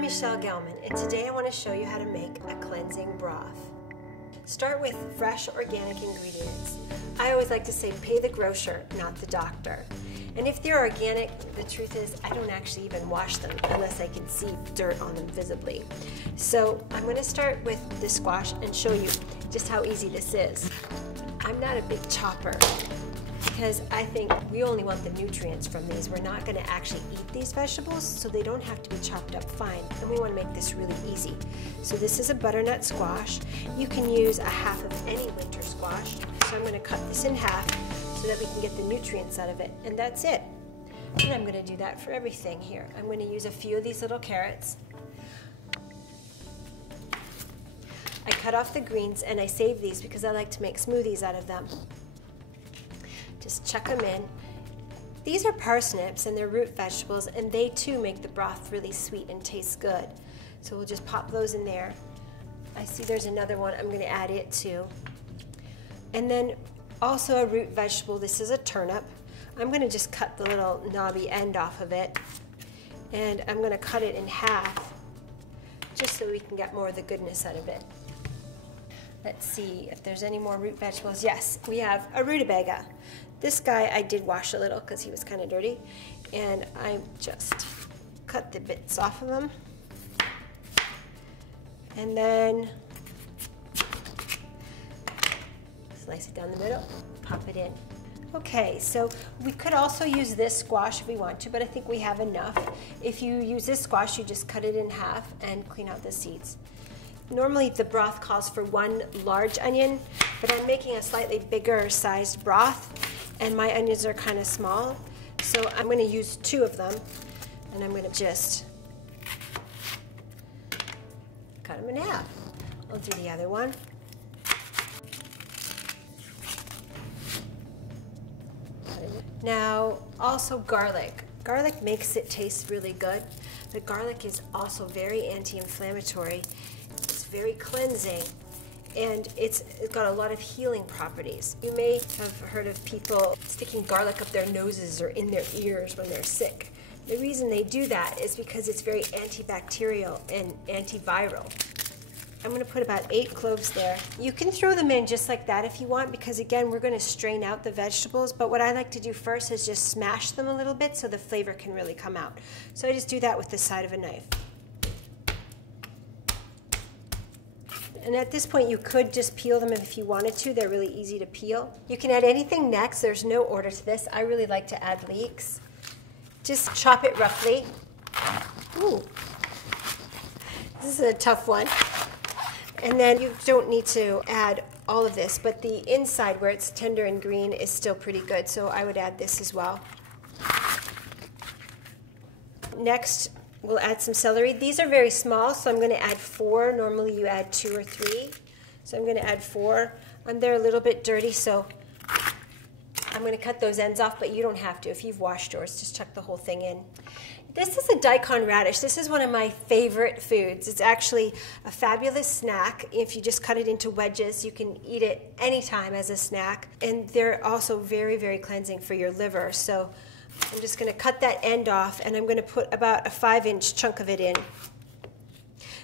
I'm Michele Gelman, and today I want to show you how to make a cleansing broth. Start with fresh organic ingredients. I always like to say pay the grocer, not the doctor. And if they're organic, the truth is I don't actually even wash them unless I can see dirt on them visibly. So I'm going to start with the squash and show you just how easy this is. I'm not a big chopper because I think we only want the nutrients from these. We're not going to actually eat these vegetables, so they don't have to be chopped up fine, and we want to make this really easy. So this is a butternut squash. You can use a half of any winter squash, so I'm going to cut this in half so that we can get the nutrients out of it, and that's it. And I'm going to do that for everything here. I'm going to use a few of these little carrots. I cut off the greens and I save these because I like to make smoothies out of them. Just chuck them in. These are parsnips and they're root vegetables, and they too make the broth really sweet and taste good. So we'll just pop those in there. I see there's another one. I'm going to add it too. And then also a root vegetable. This is a turnip. I'm going to just cut the little knobby end off of it, and I'm going to cut it in half just so we can get more of the goodness out of it. Let's see if there's any more root vegetables. Yes, we have a rutabaga. This guy I did wash a little because he was kind of dirty, and I just cut the bits off of him. And then slice it down the middle, pop it in. Okay, so we could also use this squash if we want to, but I think we have enough. If you use this squash, you just cut it in half and clean out the seeds. Normally the broth calls for 1 large onion, but I'm making a slightly bigger sized broth, and my onions are kind of small, so I'm going to use 2 of them, and I'm going to just cut them in half. I'll do the other one. Now, also garlic. Garlic makes it taste really good, but garlic is also very anti-inflammatory. It's very cleansing, and it's got a lot of healing properties. You may have heard of people sticking garlic up their noses or in their ears when they're sick. The reason they do that is because it's very antibacterial and antiviral. I'm going to put about 8 cloves there. You can throw them in just like that if you want, because again, we're going to strain out the vegetables, but what I like to do first is just smash them a little bit so the flavor can really come out. So I just do that with the side of a knife. And at this point, you could just peel them if you wanted to. They're really easy to peel. You can add anything next. There's no order to this. I really like to add leeks. Just chop it roughly. Ooh, this is a tough one. And then you don't need to add all of this, but the inside where it's tender and green is still pretty good, so I would add this as well. Next, we'll add some celery. These are very small, so I'm going to add 4. Normally you add 2 or 3, so I'm going to add 4. They're a little bit dirty, so I'm going to cut those ends off, but you don't have to. If you've washed yours, just chuck the whole thing in. This is a daikon radish. This is one of my favorite foods. It's actually a fabulous snack. If you just cut it into wedges, you can eat it anytime as a snack. And they're also very, very cleansing for your liver. So I'm just going to cut that end off, and I'm going to put about a 5-inch chunk of it in.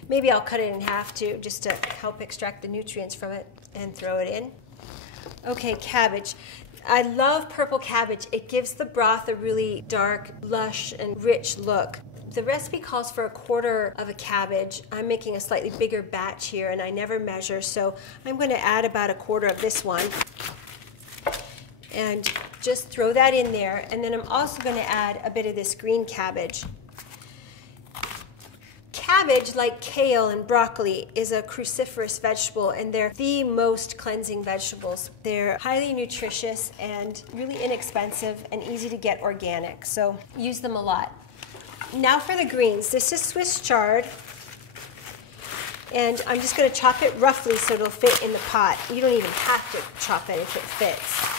Maybe I'll cut it in half too, just to help extract the nutrients from it, and throw it in. Okay, cabbage. I love purple cabbage. It gives the broth a really dark, lush, and rich look. The recipe calls for 1/4 of a cabbage. I'm making a slightly bigger batch here, and I never measure, so I'm going to add about 1/4 of this one. And just throw that in there, and then I'm also going to add a bit of this green cabbage. Cabbage, like kale and broccoli, is a cruciferous vegetable, and they're the most cleansing vegetables. They're highly nutritious and really inexpensive and easy to get organic, so use them a lot. Now for the greens. This is Swiss chard, and I'm just going to chop it roughly so it'll fit in the pot. You don't even have to chop it if it fits.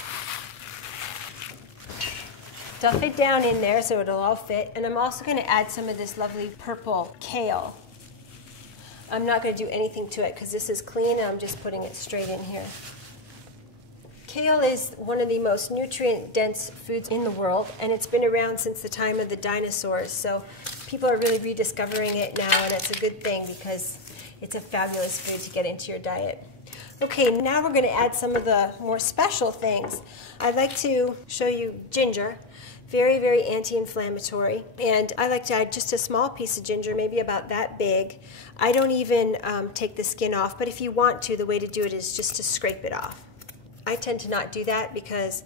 Stuff it down in there so it'll all fit, and I'm also going to add some of this lovely purple kale. I'm not going to do anything to it because this is clean, and I'm just putting it straight in here. Kale is one of the most nutrient-dense foods in the world, and it's been around since the time of the dinosaurs, so People are really rediscovering it now, and it's a good thing because it's a fabulous food to get into your diet. Okay, now we're going to add some of the more special things. I'd like to show you ginger. Very, very anti-inflammatory. And I like to add just a small piece of ginger, maybe about that big. I don't even take the skin off, but if you want to, the way to do it is just to scrape it off. I tend to not do that because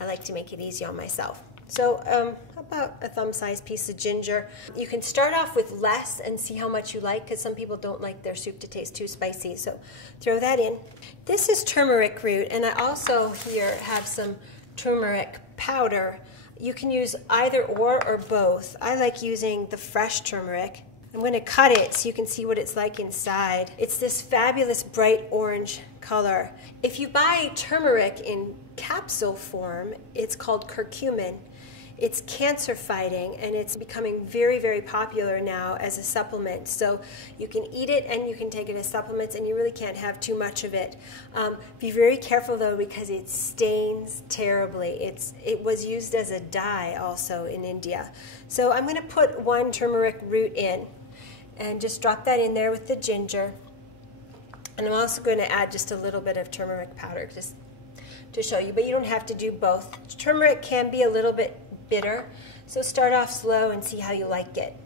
I like to make it easy on myself. So about a thumb-sized piece of ginger. You can start off with less and see how much you like, because some people don't like their soup to taste too spicy, so throw that in. This is turmeric root, and I also here have some turmeric powder. You can use either or both. I like using the fresh turmeric. I'm going to cut it so you can see what it's like inside. It's this fabulous bright orange color. If you buy turmeric in capsule form, it's called curcumin. It's cancer fighting, and it's becoming very, very popular now as a supplement. So you can eat it and you can take it as supplements, and you really can't have too much of it. Be very careful though, because it stains terribly. It was used as a dye also in India. So I'm going to put 1 turmeric root in and just drop that in there with the ginger. And I'm also going to add just a little bit of turmeric powder just to show you, but you don't have to do both. Turmeric can be a little bit bitter, so start off slow and see how you like it.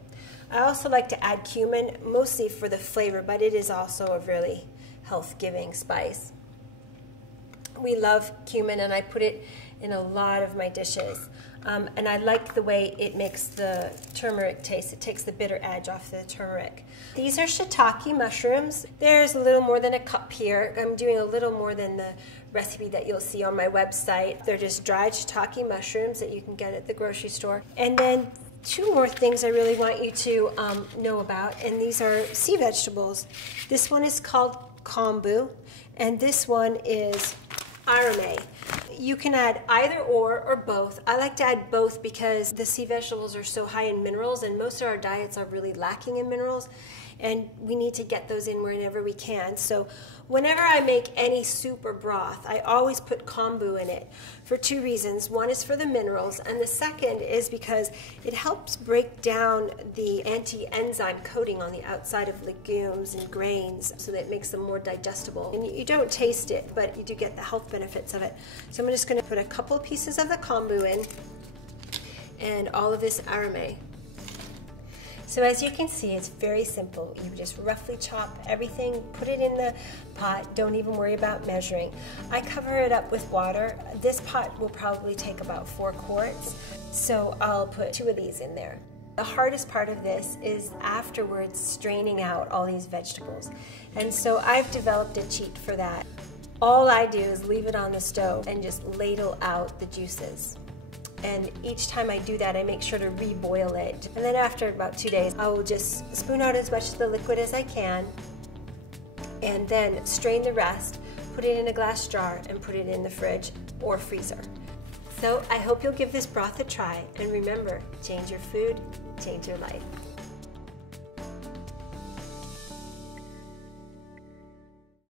I also like to add cumin, mostly for the flavor, but it is also a really health-giving spice. We love cumin, and I put it in a lot of my dishes. And I like the way it makes the turmeric taste. It takes the bitter edge off the turmeric. These are shiitake mushrooms. There's a little more than a cup here. I'm doing a little more than the recipe that you'll see on my website. They're just dried shiitake mushrooms that you can get at the grocery store. And then 2 more things I really want you to know about, and these are sea vegetables. This one is called kombu, and this one is arame. You can add either or both. I like to add both because the sea vegetables are so high in minerals, and most of our diets are really lacking in minerals, and we need to get those in whenever we can. So whenever I make any soup or broth, I always put kombu in it for 2 reasons. One is for the minerals, and the second is because it helps break down the anti-enzyme coating on the outside of legumes and grains so that it makes them more digestible. And you don't taste it, but you do get the health benefits of it. So I'm just going to put a couple pieces of the kombu in and all of this arame. So as you can see, it's very simple. You just roughly chop everything, put it in the pot, don't even worry about measuring. I cover it up with water. This pot will probably take about 4 quarts, so I'll put 2 of these in there. The hardest part of this is afterwards straining out all these vegetables. And so I've developed a cheat for that. All I do is leave it on the stove and just ladle out the juices. And each time I do that, I make sure to reboil it. And then after about 2 days, I will just spoon out as much of the liquid as I can, and then strain the rest, put it in a glass jar, and put it in the fridge or freezer. So I hope you'll give this broth a try, and remember, change your food, change your life.